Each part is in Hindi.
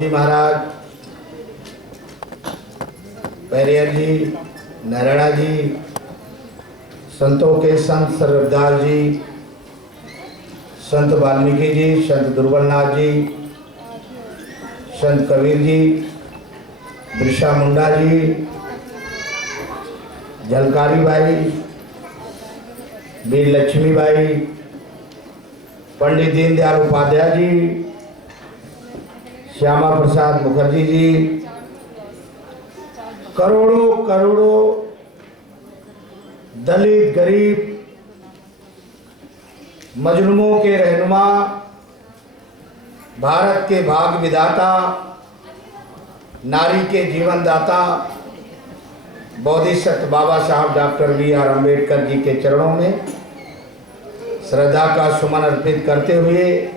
जी महाराज, पेरियर जी, नारायणा जी, संतों के संत सरदार जी, संत वाल्मीकि जी, संत दुर्बलनाथ जी, संत कबीर जी, बिरसा मुंडा जी, झलकारी बाई, वीर लक्ष्मी बाई, पंडित दीनदयाल उपाध्याय जी, श्यामा प्रसाद मुखर्जी जी, करोड़ों करोड़ों दलित गरीब मजलूमों के रहनुमा, भारत के भाग्य विधाता, नारी के जीवन दाता बोधिसत्व बाबा साहब डॉक्टर बी.आर. अम्बेडकर जी के चरणों में श्रद्धा का सुमन अर्पित करते हुए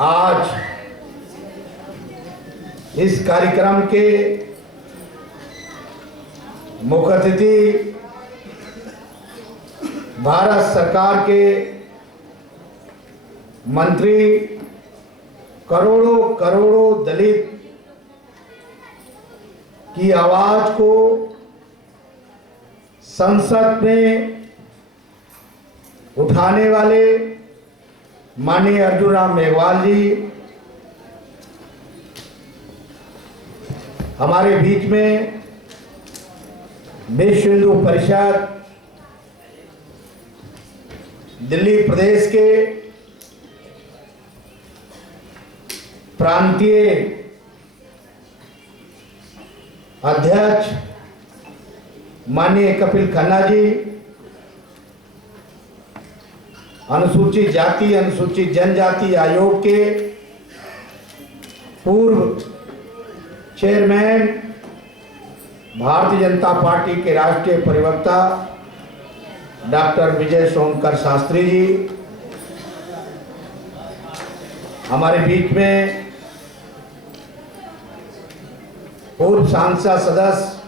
आज इस कार्यक्रम के मुख्य अतिथि भारत सरकार के मंत्री, करोड़ों करोड़ों दलित की आवाज को संसद में उठाने वाले माननीय अर्जुन राम मेघवाल जी हमारे बीच में, विश्व हिंदू परिषद दिल्ली प्रदेश के प्रांतीय अध्यक्ष माननीय कपिल खन्ना जी, अनुसूचित जाति अनुसूचित जनजाति आयोग के पूर्व चेयरमैन, भारतीय जनता पार्टी के राष्ट्रीय प्रवक्ता डॉक्टर विजय सोमकर शास्त्री जी, हमारे बीच में पूर्व सांसद सदस्य,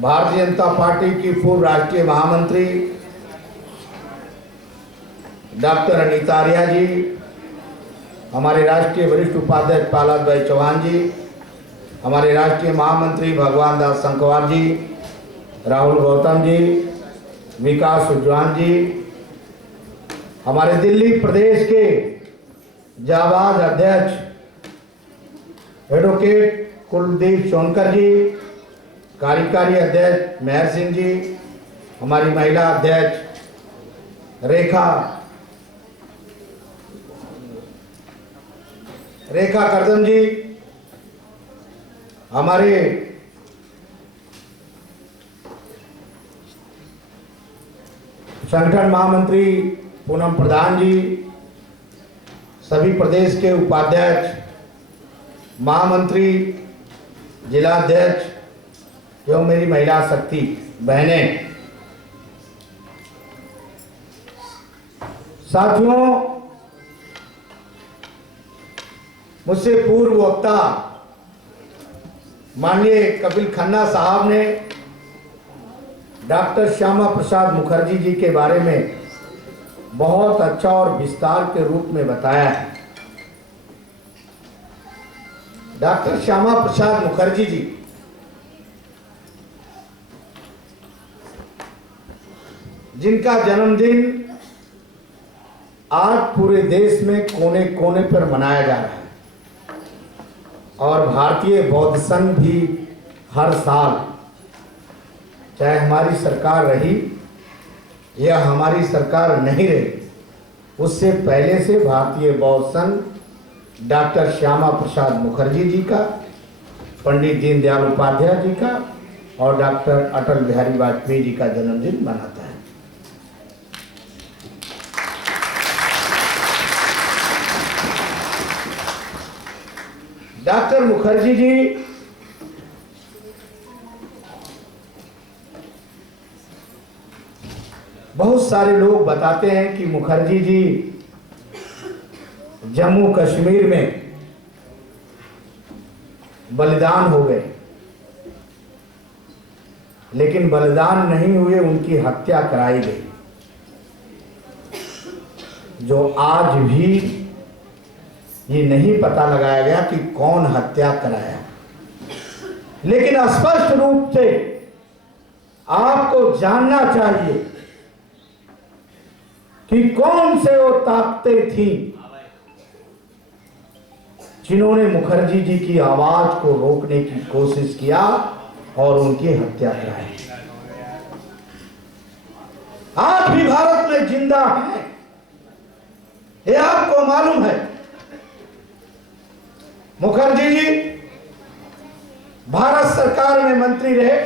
भारतीय जनता पार्टी की पूर्व राष्ट्रीय महामंत्री डॉक्टर अनीता आर्या जी, हमारे राष्ट्रीय वरिष्ठ उपाध्यक्ष पालाद भाई चौहान जी, हमारे राष्ट्रीय महामंत्री भगवान दास संकवार जी, राहुल गौतम जी, विकास उज्जवान जी, हमारे दिल्ली प्रदेश के जाबाज अध्यक्ष एडवोकेट कुलदीप सोनकर जी, कार्यकारी अध्यक्ष मेहर सिंह जी, हमारी महिला अध्यक्ष रेखा करदम जी, हमारे संगठन महामंत्री पूनम प्रधान जी, सभी प्रदेश के उपाध्यक्ष, महामंत्री, जिलाध्यक्ष एवं मेरी महिला शक्ति बहनें, साथियों, मुझसे पूर्व वक्ता माननीय कपिल खन्ना साहब ने डॉक्टर श्यामा प्रसाद मुखर्जी जी के बारे में बहुत अच्छा और विस्तार के रूप में बताया है। डॉक्टर श्यामा प्रसाद मुखर्जी जी जिनका जन्मदिन आज पूरे देश में कोने कोने पर मनाया जा रहा है और भारतीय बौद्ध संघ भी हर साल, चाहे हमारी सरकार रही या हमारी सरकार नहीं रही, उससे पहले से भारतीय बौद्ध संघ डॉक्टर श्यामा प्रसाद मुखर्जी जी का, पंडित दीनदयाल उपाध्याय जी का और डॉक्टर अटल बिहारी वाजपेयी जी का जन्मदिन मनाता है। डॉक्टर मुखर्जी जी बहुत सारे लोग बताते हैं कि मुखर्जी जी जम्मू कश्मीर में बलिदान हो गए, लेकिन बलिदान नहीं हुए, उनकी हत्या कराई गई। जो आज भी ये नहीं पता लगाया गया कि कौन हत्या कराया, लेकिन स्पष्ट रूप से आपको जानना चाहिए कि कौन से वो ताकतें थी जिन्होंने मुखर्जी जी की आवाज को रोकने की कोशिश किया और उनकी हत्या कराई। आज भी भारत में जिंदा है, ये आपको मालूम है। मुखर्जी जी भारत सरकार में मंत्री रहे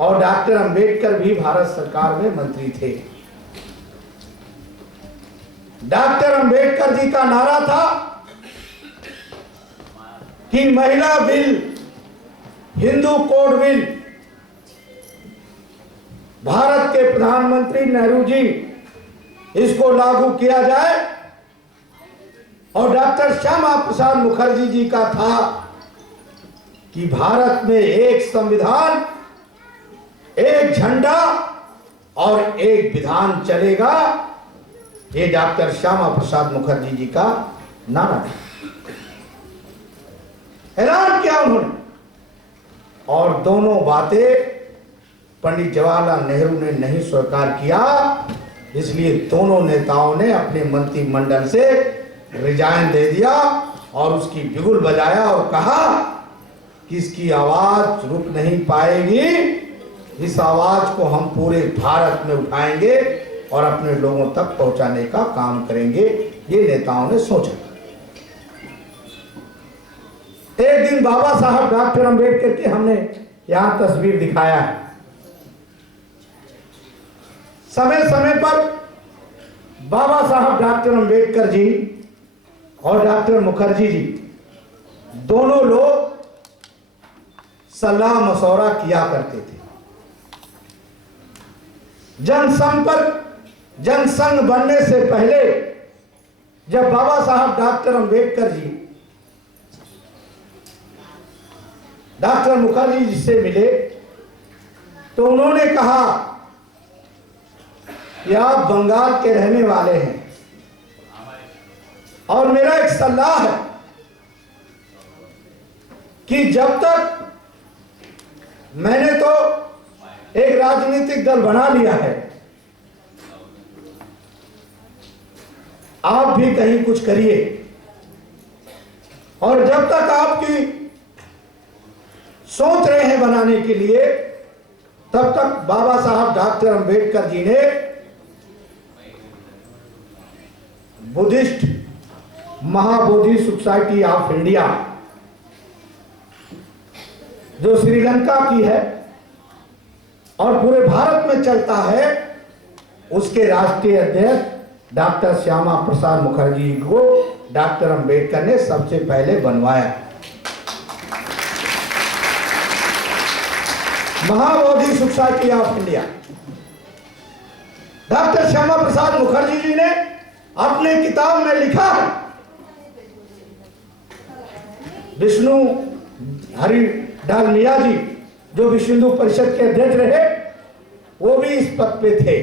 और डॉक्टर अंबेडकर भी भारत सरकार में मंत्री थे। डॉक्टर अंबेडकर जी का नारा था कि महिला bill, Hindu code bill Bharat के प्रधानमंत्री नेहरू जी इसको लागू किया जाए, और डॉक्टर श्यामा प्रसाद मुखर्जी जी का था कि भारत में एक संविधान, एक झंडा और एक विधान चलेगा। ये डॉक्टर श्यामा प्रसाद मुखर्जी जी का नारा था। ऐलान किया उन्होंने, और दोनों बातें पंडित जवाहरलाल नेहरू ने नहीं स्वीकार किया, इसलिए दोनों नेताओं ने अपने मंत्रिमंडल से रिजाइन दे दिया और उसकी बिगुल बजाया और कहा कि इसकी आवाज रुक नहीं पाएगी, इस आवाज को हम पूरे भारत में उठाएंगे और अपने लोगों तक पहुंचाने का काम करेंगे। ये नेताओं ने सोचा। एक दिन बाबा साहब डॉक्टर अंबेडकर की हमने यहां तस्वीर दिखाया है। समय समय पर बाबा साहब डॉक्टर अंबेडकर जी और डॉक्टर मुखर्जी जी दोनों लोग सलाह मशवरा किया करते थे। जनसंपर्क जनसंघ बनने से पहले जब बाबा साहब डॉक्टर अंबेडकर जी डॉक्टर मुखर्जी जी से मिले तो उन्होंने कहा कि आप बंगाल के रहने वाले हैं और मेरा एक सलाह है कि जब तक मैंने तो एक राजनीतिक दल बना लिया है, आप भी कहीं कुछ करिए, और जब तक आपकी सोच रहे हैं बनाने के लिए, तब तक बाबा साहब डॉक्टर अंबेडकर जी ने Buddhist Mahabodhi society of India, जो श्रीलंका की है और पूरे भारत में चलता है, उसके राष्ट्रीय अध्यक्ष डॉक्टर श्यामा प्रसाद मुखर्जी को डॉक्टर अंबेडकर ने सबसे पहले बनवाया। Mahabodhi society of India doctor Shyama Prasad Mukherjee ji ने अपने किताब में लिखा है। विष्णु हरि डालमिया जी जो विश्व हिंदू परिषद के अध्यक्ष रहे, वो भी इस पद पे थे।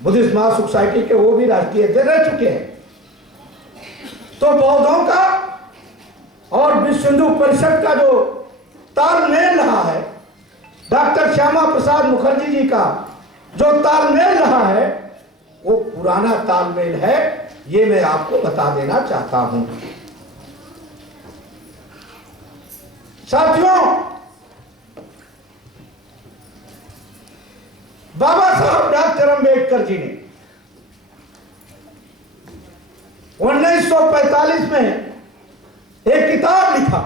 बुद्धिस्ट महा सोसाइटी के वो भी राष्ट्रीय अध्यक्ष रह चुके हैं। तो बौद्धों का और विश्व हिंदू परिषद का जो तालमेल रहा है, डॉक्टर श्यामा प्रसाद मुखर्जी जी का जो तालमेल रहा है, वो पुराना तालमेल है। ये मैं आपको बता देना चाहता हूं। साथियों, बाबा साहब डॉक्टर अंबेडकर जी ने 1945 में एक किताब लिखा।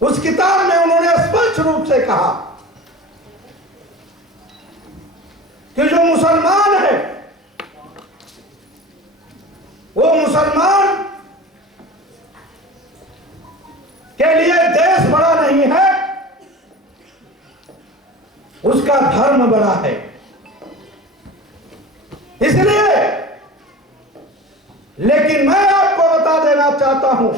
उस किताब में उन्होंने स्पष्ट रूप से कहा कि जो मुसलमान है वो मुसलमान के लिए देश बड़ा नहीं है, उसका धर्म बड़ा है। इसलिए लेकिन मैं आपको बता देना चाहता हूं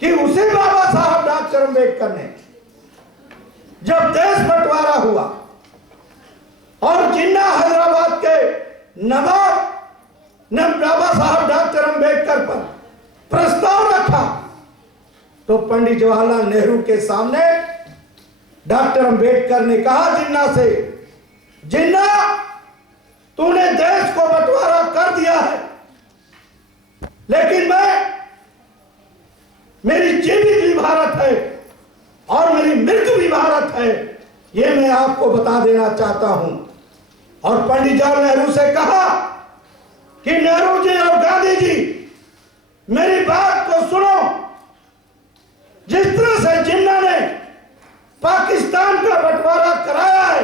कि उसी बाबा साहब डॉक्टर अंबेडकर ने जब देश बंटवारा हुआ और जिन्ना हैदराबाद के नवाब ने बाबा साहब डॉक्टर अंबेडकर पर प्रस्ताव रखा तो पंडित जवाहरलाल नेहरू के सामने डॉक्टर अंबेडकर ने कहा जिन्ना से, जिन्ना तूने देश को बंटवारा कर दिया है, लेकिन मेरी जीवित भी भारत है और मेरी मृत्यु भी भारत है, ये मैं आपको बता देना चाहता हूं। और पंडित जवाहरलाल नेहरू से कहा कि नेहरू जी और गांधी जी मेरी बात को सुनो। जिस तरह से जिन्ना ने पाकिस्तान का बंटवारा कराया है,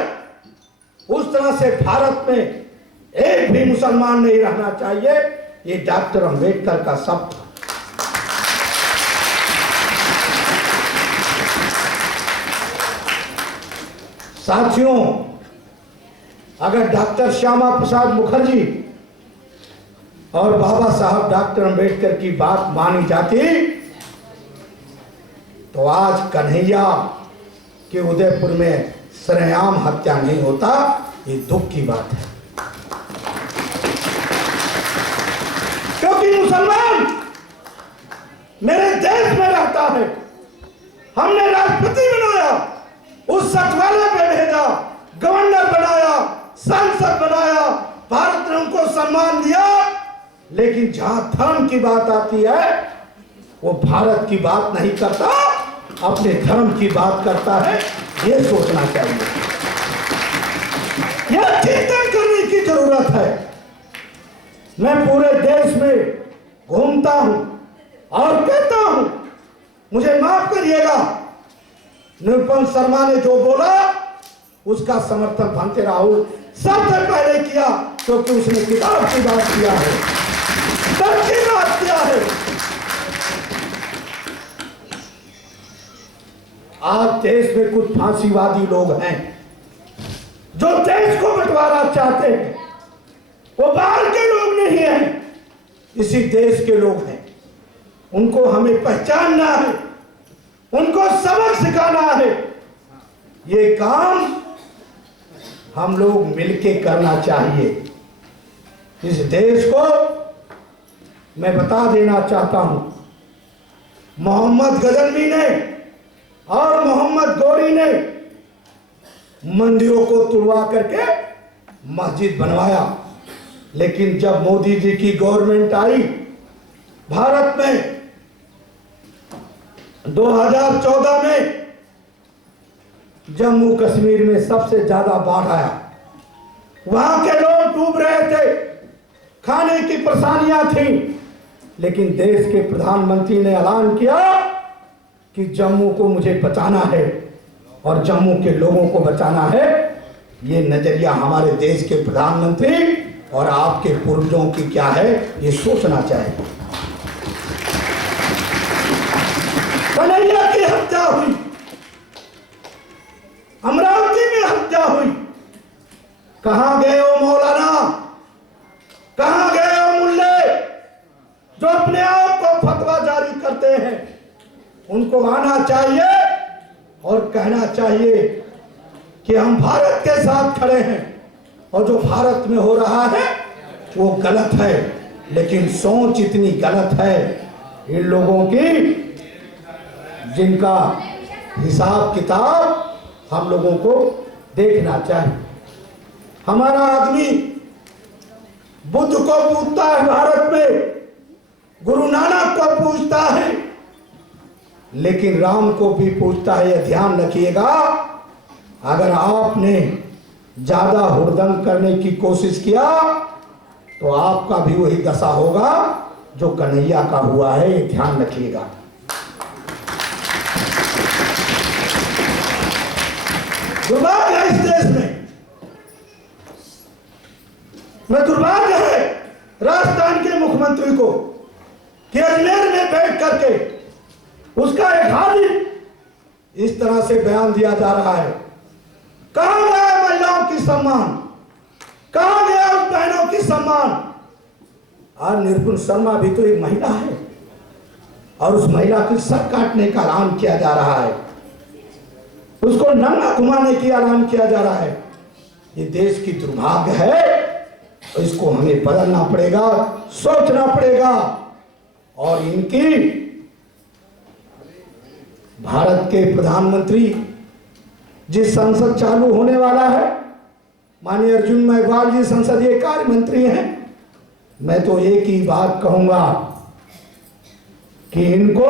उस तरह से भारत में एक भी मुसलमान नहीं रहना चाहिए। ये डॉक्टर अंबेडकर का शब्द था। साथियों, अगर डॉक्टर श्यामा प्रसाद मुखर्जी और बाबा साहब डॉक्टर अंबेडकर की बात मानी जाती तो आज कन्हैया के उदयपुर में सरेआम हत्या नहीं होता। ये दुख की बात है, क्योंकि मुसलमान मेरे देश में रहता है। हमने राष्ट्रपति बनाया, उस सचिवालय पे भेजा, गवर्नर बनाया, सांसद बनाया, भारत ने उनको सम्मान दिया। लेकिन जहां धर्म की बात आती है वो भारत की बात नहीं करता, अपने धर्म की बात करता है। ये सोचना चाहिए, यह चिंतन करने की जरूरत है। मैं पूरे देश में घूमता हूं और कहता हूं, मुझे माफ करिएगा, निरुपम शर्मा ने जो बोला उसका समर्थन भंते राहुल सबसे पहले किया, क्योंकि उसने किताब की बात किया है, तर्क की बात किया है। आज देश में कुछ फांसीवादी लोग हैं जो देश को बंटवारा चाहते हैं। वो बाहर के लोग नहीं हैं, इसी देश के लोग हैं। उनको हमें पहचानना है, उनको सबक सिखाना है। ये काम हम लोग मिलके करना चाहिए। इस देश को मैं बता देना चाहता हूं, मोहम्मद गजनवी ने और मोहम्मद गौरी ने मंदिरों को तुड़वा करके मस्जिद बनवाया, लेकिन जब मोदी जी की गवर्नमेंट आई भारत में 2014 में जम्मू कश्मीर में सबसे ज्यादा बाढ़ आया, वहां के लोग डूब रहे थे, खाने की परेशानियां थी, लेकिन देश के प्रधानमंत्री ने ऐलान किया कि जम्मू को मुझे बचाना है और जम्मू के लोगों को बचाना है। ये नजरिया हमारे देश के प्रधानमंत्री और आपके पूर्वजों की क्या है, ये सोचना चाहिए। कन्हैया की हत्या हुई, अमरावती में हत्या हुई, कहां गए हो मौलाना, कहां गए हो मुल्ले जो अपने आप को फतवा जारी करते हैं? उनको आना चाहिए और कहना चाहिए कि हम भारत के साथ खड़े हैं और जो भारत में हो रहा है वो गलत है। लेकिन सोच इतनी गलत है इन लोगों की, जिनका हिसाब किताब हम लोगों को देखना चाहिए। हमारा आदमी बुद्ध को पूजता है भारत में, गुरु नानक को पूजता है, लेकिन राम को भी पूजता है। यह ध्यान रखिएगा, अगर आपने ज्यादा हुड़दंग करने की कोशिश किया तो आपका भी वही दशा होगा जो कन्हैया का हुआ है। ये ध्यान रखिएगा। दुर्भाग्य है इस देश में, मैं दुर्भाग्य है राजस्थान के मुख्यमंत्री को कि अजमेर में बैठ करके उसका एक हाजिर इस तरह से बयान दिया जा रहा है। कहां गया महिलाओं की सम्मान, कहां गया उस बहनों की सम्मान? आज निरुपम शर्मा भी तो एक महिला है और उस महिला की सर काटने का ऐलान किया जा रहा है, उसको नंगा घुमाने की ऐलान किया जा रहा है। ये देश की दुर्भाग्य है। इसको हमें बदलना पड़ेगा, सोचना पड़ेगा। और इनकी भारत के प्रधानमंत्री जिस संसद चालू होने वाला है, माननीय अर्जुन मेघवाल जी संसदीय कार्य मंत्री हैं, मैं तो एक ही बात कहूंगा कि इनको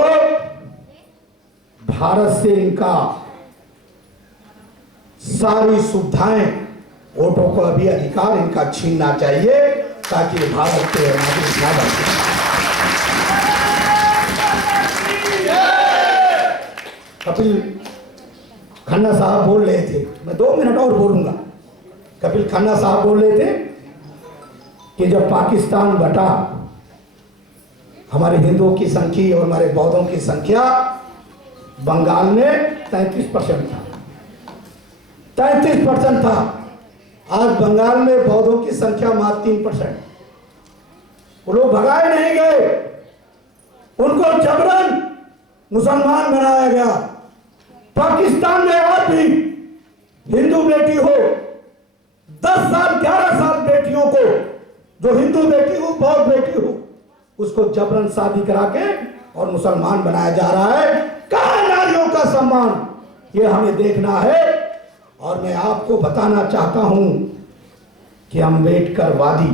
भारत से इनका सारी सुविधाएं, वोटों को अभी अधिकार इनका छीनना चाहिए ताकि भारत के नागरिक ना बन सकें। कपिल खन्ना साहब बोल रहे थे, मैं 2 मिनट और बोलूंगा। कपिल खन्ना साहब बोल रहे थे कि जब पाकिस्तान बटा, हमारे हिंदुओं की संख्या और हमारे बौद्धों की संख्या बंगाल में 33% था, 33% था। आज बंगाल में बौद्धों की संख्या मात्र 3%। वो लोग भगाए नहीं गए, उनको जबरन मुसलमान बनाया गया। पाकिस्तान में आज भी हिंदू बेटी हो, 10 साल 11 साल बेटियों को, जो हिंदू बेटी हो, बौद्ध बेटी हो, उसको जबरन शादी करा के और मुसलमान बनाया जा रहा है। कहां नारियों का सम्मान, ये हमें देखना है। और मैं आपको बताना चाहता हूं कि अम्बेडकरवादी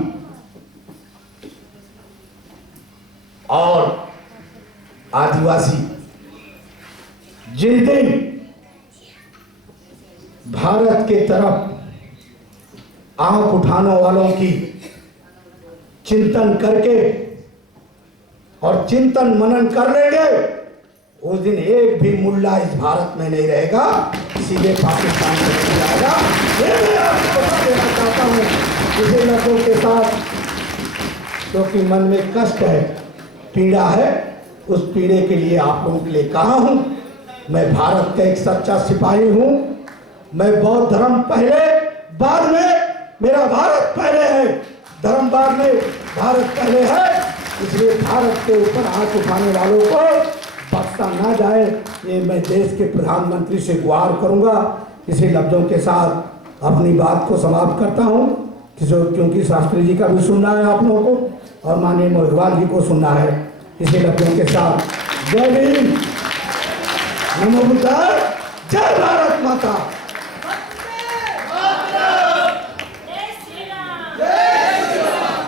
और आदिवासी जिस दिन भारत के तरफ आंख उठाने वालों की चिंतन करके और चिंतन मनन कर लेंगे, उस दिन एक भी मुल्ला इस भारत में नहीं रहेगा, सीधे पाकिस्तान में चला जाएगा। ये मैं आपको बता देना चाहता हूँ किसी लोगों के साथ, क्योंकि मन में कष्ट है, पीड़ा है, उस पीड़े के लिए आप लोगों के लिए कहा हूँ। मैं भारत का एक सच्चा सिपाही हूँ। मैं बौद्ध धर्म पहले, बाद में, मेरा भारत पहले है, धर्म बाद में, भारत पहले है। इसलिए भारत के ऊपर हाथ उठाने वालों को बख्शा ना जाए, ये मैं देश के प्रधानमंत्री से गुहार करूंगा। इसी लफ्जों के साथ अपनी बात को समाप्त करता हूं, क्योंकि शास्त्री जी का भी सुनना है आप लोगों को और माननीय मेघवाल जी को सुनना है। इसी लफ्जों के साथ जय भीम, नमो बुद्धाय, जय भारत माता।